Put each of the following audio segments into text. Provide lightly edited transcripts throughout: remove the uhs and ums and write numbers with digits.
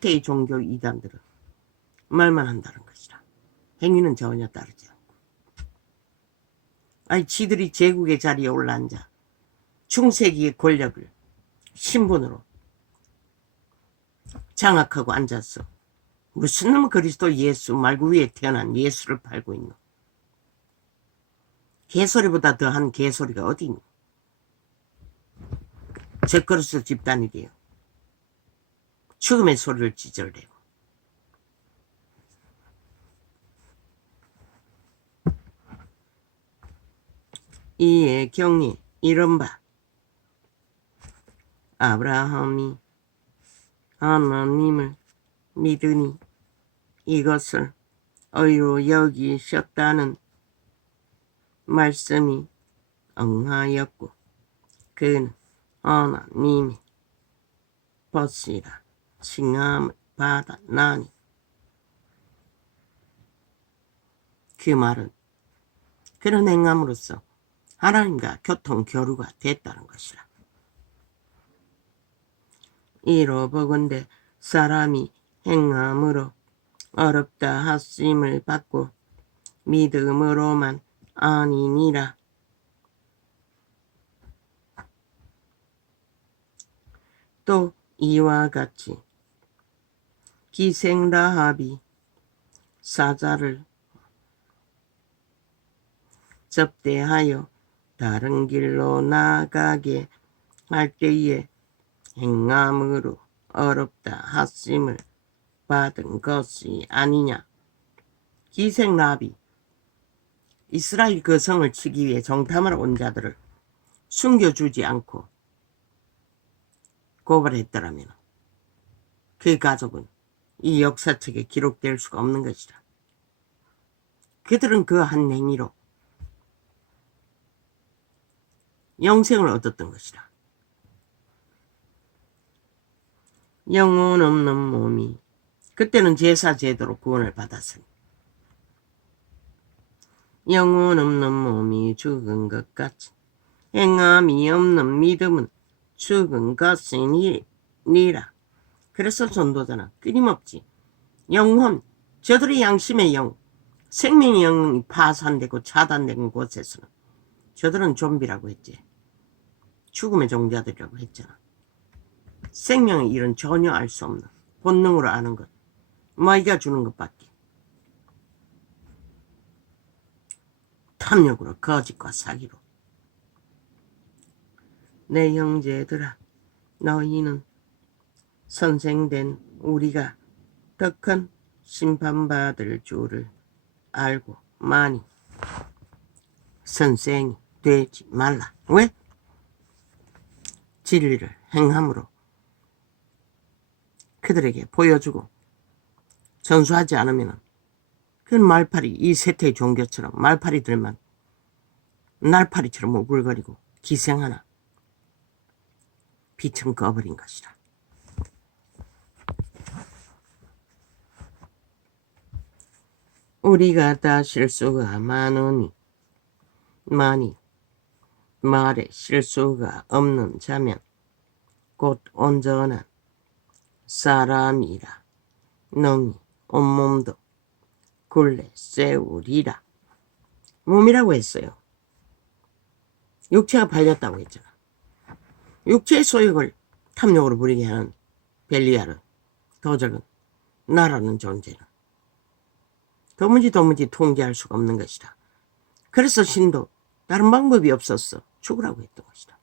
세태의 종교 이단들은 말만 한다는 것이라. 행위는 전혀 따르지 않고. 아니 지들이 제국의 자리에 올라앉아 중세기의 권력을 신분으로 장악하고 앉았어. 무슨 놈은 그리스도 예수 말고 위에 태어난 예수를 팔고 있노. 개소리보다 더한 개소리가 어디 있노. 적그리스도 집단이래요. 죽음의 소리를 지절대고. 이에 경리 이른바 아브라함이 하나님을 믿으니 이것을 의로 여기셨다는 말씀이 응하였고 그는 하나님의 벗이라 칭함을 받았나니. 그 말은 그런 행함으로써 하나님과 교통 교류가 됐다는 것이라. 이로 보건대 사람이 행함으로 어렵다 하심을 받고 믿음으로만 아니니라. 또 이와 같이 기생 라합이 사자를 접대하여 다른 길로 나가게 할 때에 행함으로 어렵다 하심을 받은 것이 아니냐. 기생 라합이 이스라엘 그 성을 치기 위해 정탐하러 온 자들을 숨겨주지 않고 고발했더라면 그 가족은 이 역사책에 기록될 수가 없는 것이다. 그들은 그 한 행위로 영생을 얻었던 것이다. 영혼 없는 몸이 그때는 제사 제도로 구원을 받았으니 영혼 없는 몸이 죽은 것 같이 행함이 없는 믿음은 죽은 것이니라. 그래서 전도자는 끊임없이 영혼, 저들의 양심의 영, 생명의 영이 파산되고 차단된 곳에서는 저들은 좀비라고 했지. 죽음의 종자들이라고 했잖아. 생명의 일은 전혀 알 수 없는 본능으로 아는 것, 마귀가 주는 것밖에. 탐욕으로, 거짓과 사기로. 내 형제들아, 너희는 선생된 우리가 더 큰 심판받을 줄을 알고 많이 선생이 되지 말라. 왜? 진리를 행함으로 그들에게 보여주고 전수하지 않으면 그건 말팔이, 이 세태의 종교처럼 말팔이들만 날파리처럼 오글거리고 기생하나 빛은 꺼버린 것이라. 우리가 다 실수가 많으니 많이 말에 실수가 없는 자면 곧 온전한 사람이라 능히 온몸도 굴레 세우리라. 몸이라고 했어요. 육체가 발렸다고 했잖아. 육체의 소욕을 탐욕으로 부리게 하는 벨리알은, 도적은, 나라는 존재는 도무지 통제할 수가 없는 것이다. 그래서 신도 다른 방법이 없었어. 죽으라고 했던 것이다.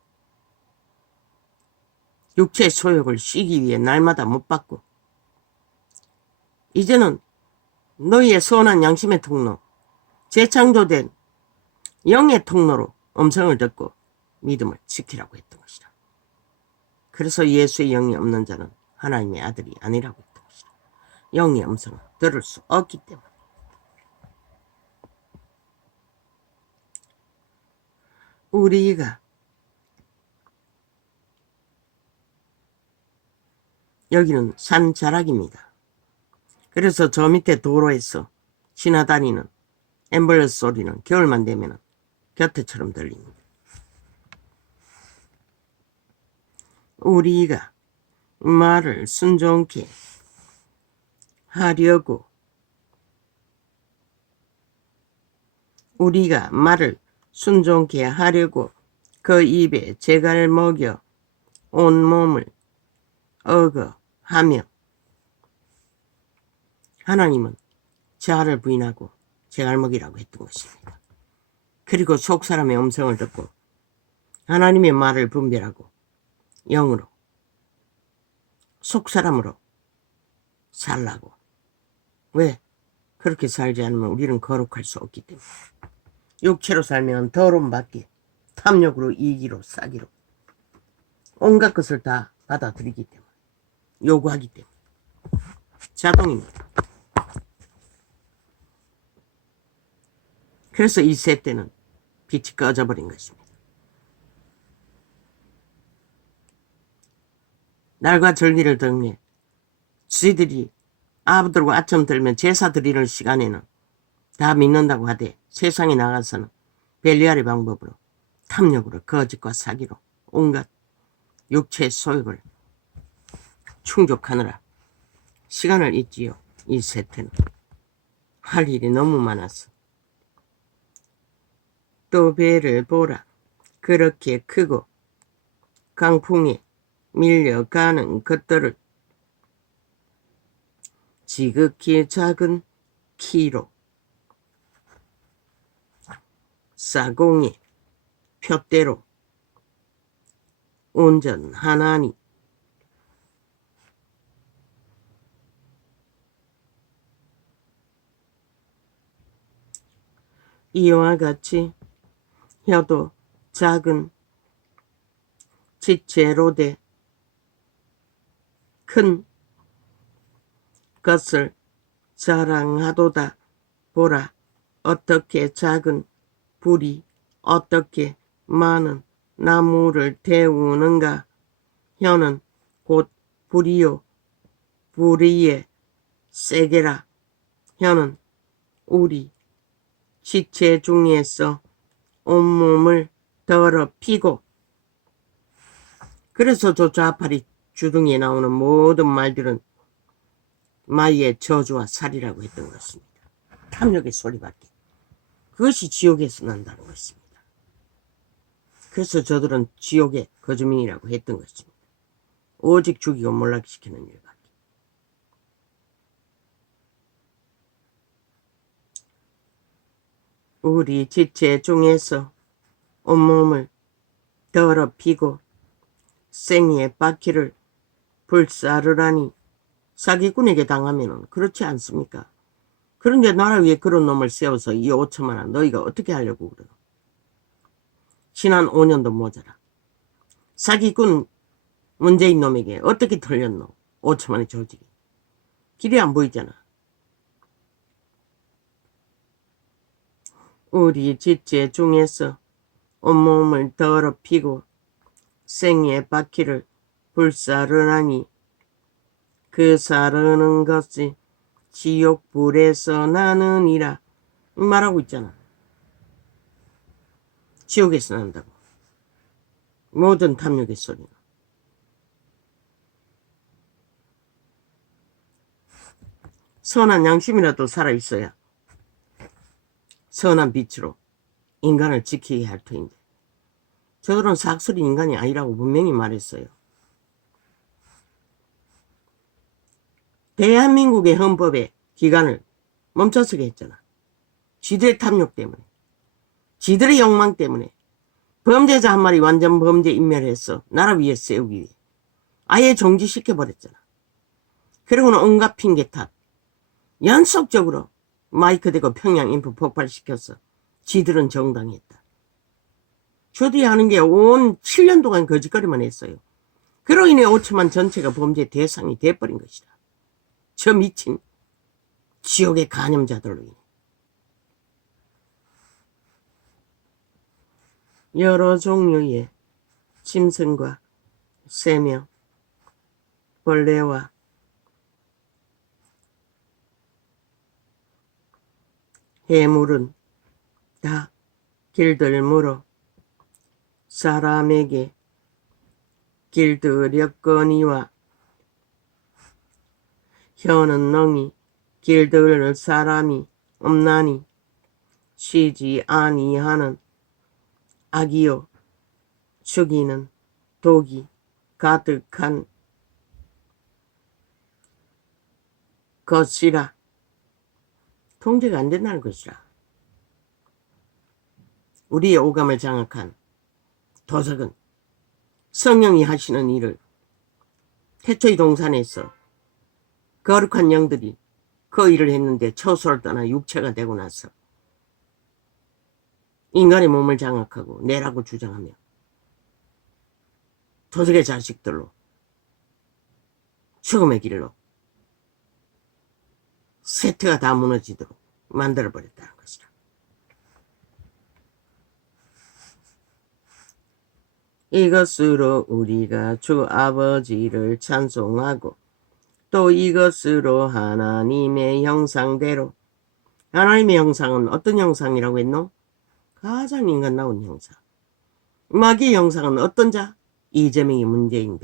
육체의 소욕을 쉬기 위해 날마다 못 받고 이제는 너희의 선한 양심의 통로, 재창조된 영의 통로로 음성을 듣고 믿음을 지키라고 했던 것이다. 그래서 예수의 영이 없는 자는 하나님의 아들이 아니라고 했던 것이다. 영의 음성을 들을 수 없기 때문에. 우리가 여기는 산자락입니다. 그래서 저 밑에 도로에서 지나다니는 앰뷸런스 소리는 겨울만 되면 곁에처럼 들립니다. 우리가 말을 순종케 하려고 우리가 말을 순종케 하려고 그 입에 재갈 먹여 온몸을 억어하며 하나님은 자아를 부인하고 재갈 먹이라고 했던 것입니다. 그리고 속사람의 음성을 듣고 하나님의 말을 분별하고 영으로 속사람으로 살라고. 왜? 그렇게 살지 않으면 우리는 거룩할 수 없기 때문에. 육체로 살면 더러움받기, 탐욕으로 이기로 싸기로 온갖 것을 다 받아들이기 때문에, 요구하기 때문에 자동입니다. 그래서 이 세 때는 빛이 꺼져버린 것입니다. 날과 절기를 정해 지들이 아부들과 아첨 들면 제사 드리는 시간에는 다 믿는다고 하되 세상에 나가서는 벨리알의 방법으로 탐욕으로 거짓과 사기로 온갖 육체의 소욕을 충족하느라 시간을 잊지요. 이 세태는 할 일이 너무 많아서. 또 배를 보라. 그렇게 크고 강풍에 밀려가는 것들을 지극히 작은 키로 싸공의 표대로 운전하나니 이와 같이 혀도 작은 지체로 돼 큰 것을 자랑하도다. 보라, 어떻게 작은 불이 어떻게 많은 나무를 태우는가. 혀는 곧 불이요 불의의 세계라. 혀는 우리 지체 중에서 온몸을 더럽히고. 그래서 저 좌파리 주둥이에 나오는 모든 말들은 마귀의 저주와 살이라고 했던 것입니다. 탐욕의 소리밖에. 그것이 지옥에서 난다는 것입니다. 그래서 저들은 지옥의 거주민이라고 했던 것입니다. 오직 죽이고 몰락시키는 일밖에. 우리 지체 중에서 온몸을 더럽히고 생의 바퀴를 불사르라니. 사기꾼에게 당하면 그렇지 않습니까? 그런데 나라 위에 그런 놈을 세워서 이 5천만 원 너희가 어떻게 하려고 그래요? 지난 5년도 모자라. 사기꾼 문재인 놈에게 어떻게 털렸노? 5천만 원의 조직이. 길이 안 보이잖아. 우리 지체 중에서 온몸을 더럽히고 생의 바퀴를 불사르나니 그 사르는 것이 지옥불에서 나느니라 말하고 있잖아. 지옥에서 난다고. 모든 탐욕의 소리는. 선한 양심이라도 살아있어야 선한 빛으로 인간을 지키게 할 터인데 저들은 삭슬이 인간이 아니라고 분명히 말했어요. 대한민국의 헌법의 기간을 멈춰서게 했잖아. 지들의 탐욕 때문에, 지들의 욕망 때문에 범죄자 한 마리 완전 범죄 인멸해서 나라 위에 세우기 위해 아예 정지시켜버렸잖아. 그리고는 온갖 핑계 탓 연속적으로 마이크 대고 평양 인프 폭발시켜서 지들은 정당했다. 저들이 하는 게 온 7년 동안 거짓거리만 했어요. 그로 인해 5천만 전체가 범죄 대상이 돼버린 것이다. 저 미친 지옥의 간염자들로 인해. 여러 종류의 짐승과 새며 벌레와 해물은 다 길들무로 사람에게 길들였거니와 혀는 능히 길들 사람이 없나니 쉬지 아니하는 악이요 죽이는 독이 가득한 것이라. 통제가 안 된다는 것이라. 우리의 오감을 장악한 도적은 성령이 하시는 일을 태초의 동산에서 거룩한 영들이 그 일을 했는데 처소를 떠나 육체가 되고 나서 인간의 몸을 장악하고 내라고 주장하며 도적의 자식들로 죽음의 길로 세트가 다 무너지도록 만들어버렸다는 것이라. 이것으로 우리가 주 아버지를 찬송하고 또 이것으로 하나님의 형상대로. 하나님의 형상은 어떤 형상이라고 했노? 가장 인간 나온 형상. 마귀의 형상은 어떤 자? 이재명이 문재인